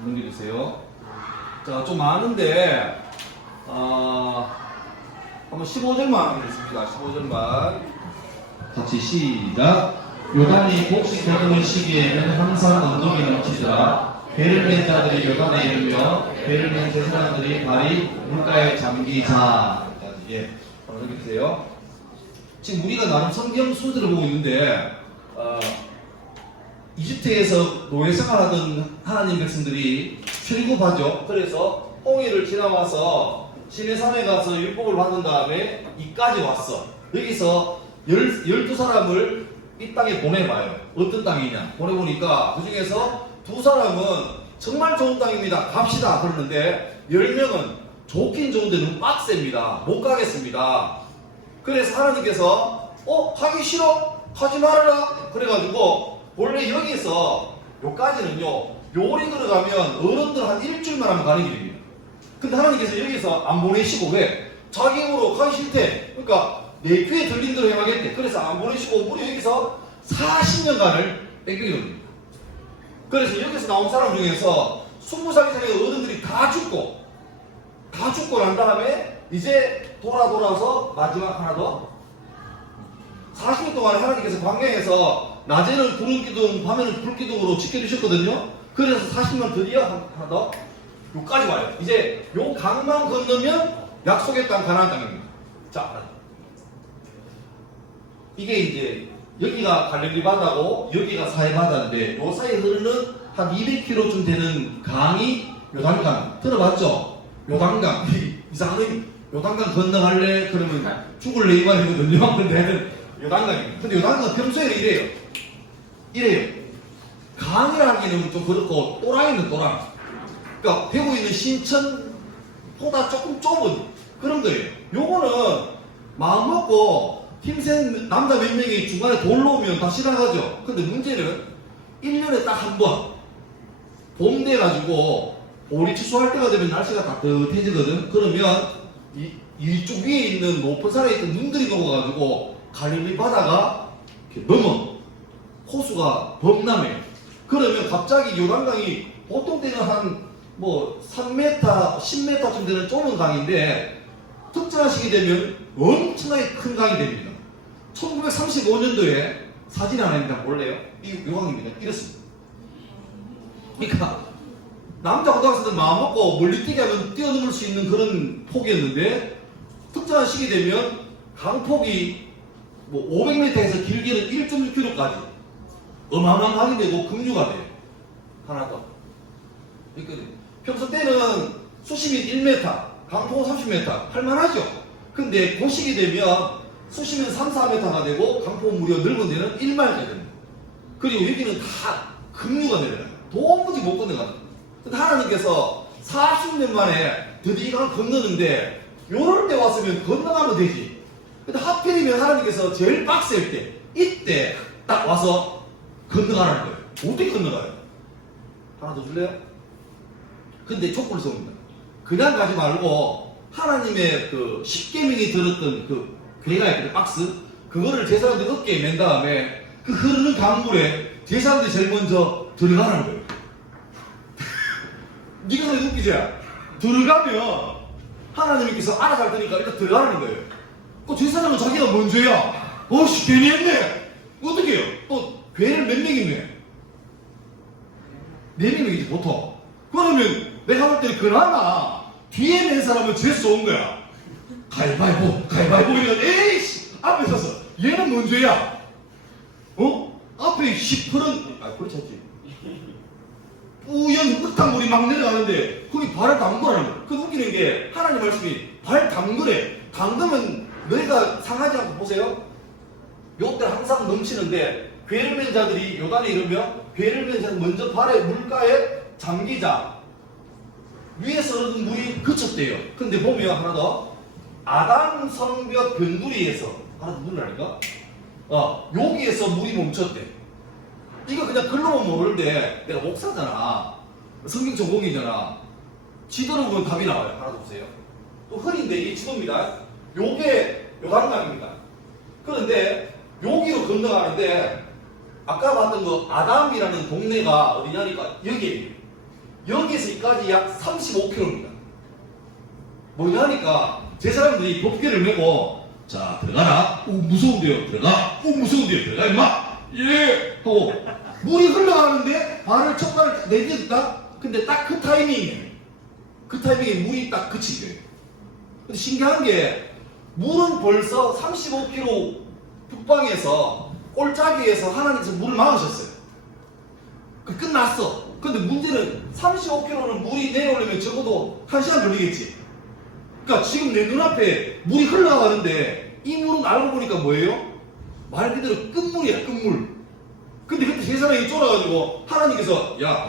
넘겨주세요. 자, 좀 많은데, 한번 15절만 하겠습니다. 15절만. 같이 시작. 요단이 곡식 거두는 시기에는 항상 언덕이 넘치더라. 배를 맨 자들이 요단에 이르며 배를 맨 제 사람들이 발이 물가에 잠기자. 예, 한번 넘겨주세요. 지금 우리가 나름 성경 순서를 보고 있는데, 이집트에서 노예 생활하던 하나님 백성들이 출국하죠. 그래서 홍해를 지나와서 시내산에 가서 율법을 받은 다음에 이까지 왔어. 여기서 12사람을 이 땅에 보내봐요. 어떤 땅이냐 보내보니까 그 중에서 2사람은 정말 좋은 땅입니다. 갑시다 그러는데 10명은 좋긴 좋은데 너무 빡셉니다. 못 가겠습니다. 그래서 하나님께서 가기 싫어? 가지 말아라. 그래가지고 원래 여기서 요까지는요, 요리 들어가면 어른들 한 일주일만 하면 가는 길입니다. 근데 하나님께서 여기서 안 보내시고, 왜? 자기 힘으로 가기 싫대. 그러니까 내 귀에 들린 대로 행하겠대. 그래서 안 보내시고 우리 여기서 40년간을 뺏기게 됩니다. 그래서 여기서 나온 사람 중에서 20살 이상의 어른들이 다 죽고 난 다음에 이제 돌아서 마지막 하나 더 40년 동안에 하나님께서 광야에서 낮에는 구름 기둥, 밤에는 불 기둥으로 지켜주셨거든요. 그래서 40년 드디어 하나 더 요까지 와요. 이제 요 강만 건너면 약속의 땅 가나안 땅입니다. 자, 이게 이제 여기가 갈릴리 바다고 여기가 사해 바다인데 요 사이에 흐르는 한 200km쯤 되는 강이 요단강. 들어봤죠? 요단강. 이상하게 요단강 건너갈래? 그러면 죽을래 이 말이거든요. 근데 요단강입니다. 근데 요단강은 평소에는 이래요. 강이라기는 좀 그렇고 또랑이는 또랑. 그러니까 되고 있는 신천보다 조금 좁은 그런 거예요. 요거는 마음 먹고 힘센 남자 몇 명이 중간에 돌로 오면 다 지나가죠. 근데 문제는 1년에 딱 한 번 봄 돼가지고 보리 추수할 때가 되면 날씨가 따뜻해지거든. 그러면 이쪽 위에 있는 높은 산에 있던 눈들이 녹아가지고 갈릴리 바다가 이렇게 넘어. 호수가 범람해. 그러면 갑자기 요단강이 보통 때는 한 3m, 10m쯤 되는 좁은 강인데 특정한 시기 되면 엄청나게 큰 강이 됩니다. 1935년도에 사진 하나입니다. 볼래요? 이 강입니다. 이렇습니다. 그러니까 남자 고등학생들 마음 먹고 멀리 뛰게 하면 뛰어넘을 수 있는 그런 폭이었는데 특정한 시기 되면 강폭이 500m에서 길게는 1.6km까지 어마어마한 강이 되고 급류가 돼요. 하나 더. 있거든요. 평소 때는 수심이 1m, 강폭은 30m 할만하죠. 근데 그 시기 되면 수심은 3, 4m가 되고 강폭은 무려 넓은 데는 1마일까지 됩니다. 그리고 여기는 다 급류가 내려요. 도무지 못 건너가는. 근데 하나님께서 40년 만에 드디어 이걸 건너는데 요럴 때 왔으면 건너가면 되지. 근데 하필이면 하나님께서 제일 빡셀 때 이때 딱 와서 건너가라는 거예요. 어떻게 건너가요? 하나 더 줄래요? 근데 촛불을 쏩니다. 그냥 가지 말고 하나님의 그 10계명이 들었던 그 괴가 있거든요. 박스. 그거를 제사장들 어깨에 맨 다음에 그 흐르는 강물에 제사장들이 제일 먼저 들어가라는 거예요. 니가 소리 웃기지? 들어가면 하나님께서 알아서 할 테니까 일단 들어가라는 거예요. 그 제사장은 자기가 먼저야. 어씨 괜히 했네. 어떻게 해요? 또 괴를 몇 명 있네? 4명이지 보통. 그러면 내가 볼 때는 그나마 뒤에 맨 사람은 제일 좋은 거야. 가위바위보 이러면 에이씨 앞에 서서 얘는 먼저야. 앞에 시퍼런 그렇지 않지. 뿌연 흙탕물이 막 내려가는데 거기 발을 담그라는 거야. 그 웃기는 게 하나님 말씀이 발 담그래. 담그면 너희가 상하지 않고 보세요. 요때 항상 넘치는데 괴를 맨 자들이 요단에 이르며 괴를 맨 자는 먼저 발에 물가에 잠기자. 위에서 흐르는 물이 그쳤대요. 근데 보면 하나 더 아담 성벽 변두리에서 하나 더 누르라니까 여기에서 물이 멈췄대. 이거 그냥 글로만 모르는데 내가 목사잖아. 성경 전공이잖아. 지도로 보면 답이 나와요. 하나 더 보세요. 또 흐린데 이게 지도입니다. 요게 요단강입니다. 그런데 여기로 건너가는데 아까 봤던 거 아담이라는 동네가 어디냐니까 여기에요. 여기에서 여기까지 약 35km입니다. 뭐냐니까 제 사람들이 법궤를 메고 자 들어가라. 오 무서운데요. 들어가. 오 무서운데요. 들어가 임마. 예. 하고 물이 흘러가는데 첫 발을 내딛었다. 근데 딱 그 타이밍에 물이 딱 그친 거예요. 근데 신기한 게 물은 벌써 35km 북방에서 꼴짜기에서 하나님께서 물을 막으셨어요. 끝났어. 근데 문제는 35km는 물이 내려오려면 적어도 1시간 걸리겠지. 그러니까 지금 내 눈앞에 물이 흘러가는데 이 물은 알고 보니까 뭐예요? 말 그대로 끝물이야, 끝물. 근데 그때 세 사람이 쫄아가지고 하나님께서 야,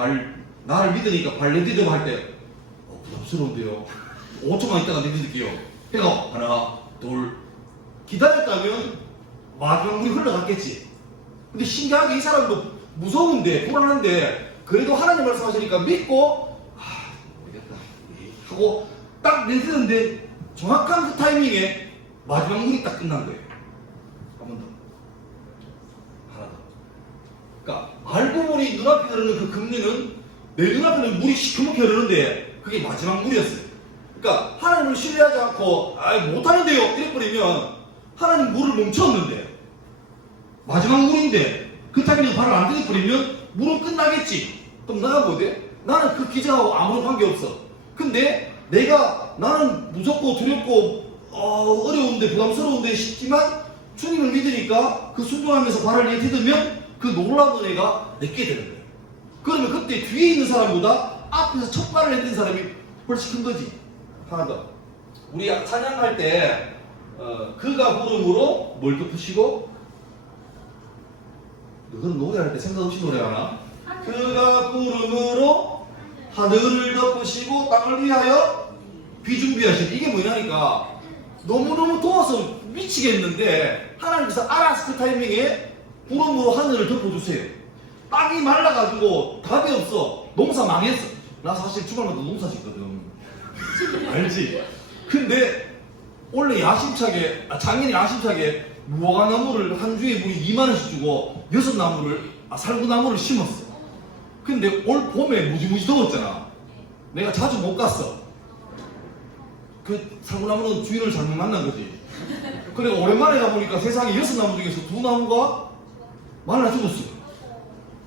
나를 믿으니까 발 내딛으면 할 때 부담스러운데요. 5초만 있다가 내딛을게요. 해가 하나, 둘 기다렸다면 마지막 물이 흘러갔겠지. 근데 신기하게 이 사람도 무서운데 불안한데 그래도 하나님 말씀하시니까 믿고 되겠다 하고 딱 내딛는데 정확한 그 타이밍에 마지막 물이 딱 끝난 거예요. 한 번 더. 하나 더. 그러니까 알고 보니 눈앞에 흐르는 그 금리는 내 눈앞에는 물이 시커멓게 흐르는데 그게 마지막 물이었어요. 그러니까 하나님을 신뢰하지 않고 못하는데요 이래버리면 하나님 물을 멈췄는데 마지막 물인데 그 타이밍에 발을 안 들이버리면 물은 끝나겠지. 그럼 나가 뭐돼? 나는 그 기자하고 아무런 관계없어. 근데 나는 무섭고 두렵고 어려운데 부담스러운데 싶지만 주님을 믿으니까 그 순종하면서 발을 내딛으면 그 놀라운 은혜가 내게 되는 거예요. 그러면 그때 뒤에 있는 사람보다 앞에서 첫 발을 내딛은 사람이 훨씬 큰 거지. 하나 더. 우리 찬양할 때 그가 부름으로 뭘 덮으시고 너는 노래할 때 생각 없이 노래하나? 그가 부름으로 하늘을 덮으시고 땅을 위하여 비 준비하시고 이게 뭐냐니까 너무너무 더워서 미치겠는데 하나님께서 알아서 그 타이밍에 구름으로 하늘을 덮어주세요. 땅이 말라가지고 답이 없어. 농사 망했어. 나 사실 주말마다 농사 짓거든. 알지? 근데 원래 작년에 야심차게 무화과나무를 한 주에 우리 2만원씩 주고 6나무를 살구나무를 심었어. 근데 올 봄에 무지무지 더웠잖아. 내가 자주 못 갔어. 그 살구나무는 주인을 잘못 만난 거지. 그래 오랜만에 가보니까 세상에 6나무 중에서 2나무가 말라 죽었어.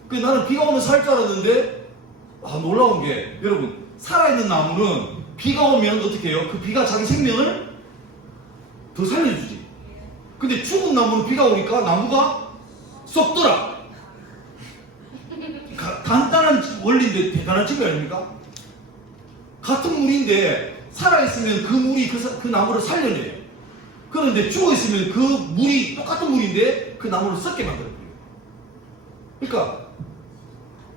그 나는 비가 오면 살 줄 알았는데 놀라운 게 여러분 살아있는 나무는 비가 오면 어떻게 해요? 그 비가 자기 생명을 더 살려주지. 근데 죽은 나무는 비가 오니까 나무가 썩더라. 간단한 원리인데 대단한 증거 아닙니까? 같은 물인데 살아있으면 그 물이 그 나무를 살려내요. 그런데 죽어있으면 그 물이 똑같은 물인데 그 나무를 썩게 만들어요. 그러니까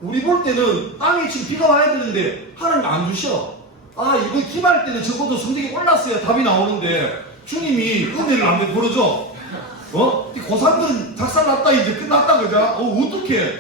우리 볼 때는 땅에 지금 비가 와야 되는데 하나님 안 주셔. 이거 기도할 때는 적어도 성적이 올랐어야 답이 나오는데 주님이 은혜를 안 베풀어줘. 고3들은 작살났다 이제 끝났다 그자? 어떡해.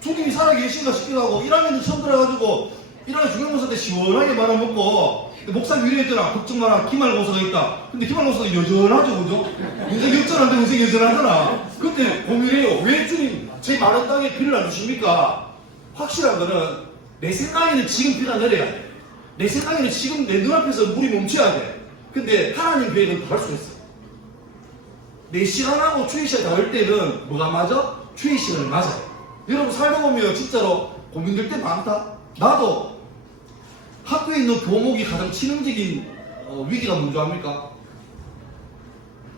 주님이 살아계신가 싶기도 하고 1학년도 처음 들어가지고 1학년 중간고사 때 시원하게 말아먹고 목사 위로했잖아. 걱정 마라 기말고사가 있다. 근데 기말고사가 여전하죠 그죠? 인생 역전한데 인생 여전하잖아. 그때 고민해요. 왜 주님 제 마른 땅에 비를 안 주십니까? 확실한 거는 내 생각에는 지금 비가 내려야 돼. 내 생각에는 지금 내 눈앞에서 물이 멈춰야 돼. 근데 하나님 계획은 다를 수 있어. 내 시간하고 주의 시간이 다를 때는 뭐가 맞아? 주의 시간을 맞아요. 여러분 살다 보면 진짜로 고민될 때 많다. 나도 학교에 있는 교목이 가장 치명적인 위기가 뭔지 압니까?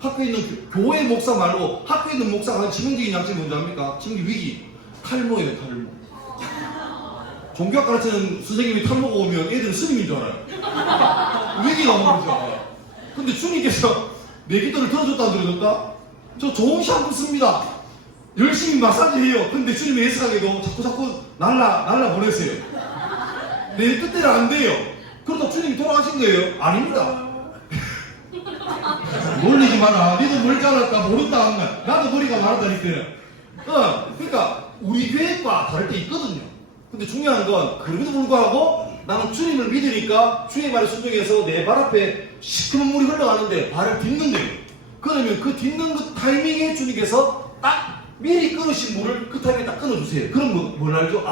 학교에 있는 교회 목사 말고 학교에 있는 목사가 가장 치명적인 약점이 뭔지 압니까? 치명적인 위기. 탈모예요, 탈모. 종교학 가르치는 선생님이 탈모가 오면 애들은 스님인 줄 알아요. 위기가 오는 거죠. 근데 주님께서 내 기도를 들어줬다 안 들어줬다? 저 좋은 샴푸 씁니다. 열심히 마사지 해요. 근데 주님의 예상에도 자꾸 날라 보내세요. 내 뜻대로 안 돼요. 그러다 주님이 돌아가신 거예요? 아닙니다. 놀리지 마라. 니도 멀지 않았다 모른다 하는 거야. 나도 머리가 마르다니까요. 그러니까 우리 계획과 다를 때 있거든요. 근데 중요한 건 그럼에도 불구하고 나는 주님을 믿으니까 주의 말에 순종해서 내 발 앞에 시커먼 물이 흘러가는데 발을 딛는데요. 그러면 그 딛는 그 타이밍에 주님께서 딱 미리 끊으신 물을 그 타이밍에 딱 끊어주세요. 그럼 뭘 알죠?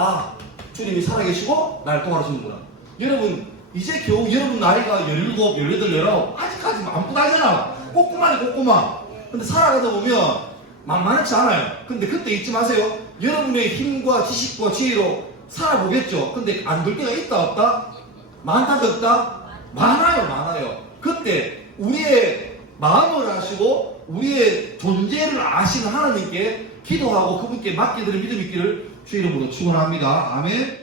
주님이 살아계시고 날 도와주는구나. 여러분 이제 겨우 여러분 나이가 17, 18, 19 아직까지 만쁘다잖아. 꼬꼬마네 꼬꼬마. 근데 살아가다 보면 만만치 않아요. 근데 그때 잊지 마세요. 여러분의 힘과 지식과 지혜로 살아보겠죠. 근데 안 될 때가 있다 없다? 많다 적다? 많아요 많아요. 그때 우리의 마음을 아시고 우리의 존재를 아시는 하나님께 기도하고 그분께 맡기드릴 믿음 있기를 주 이름으로 축원합니다. 아멘.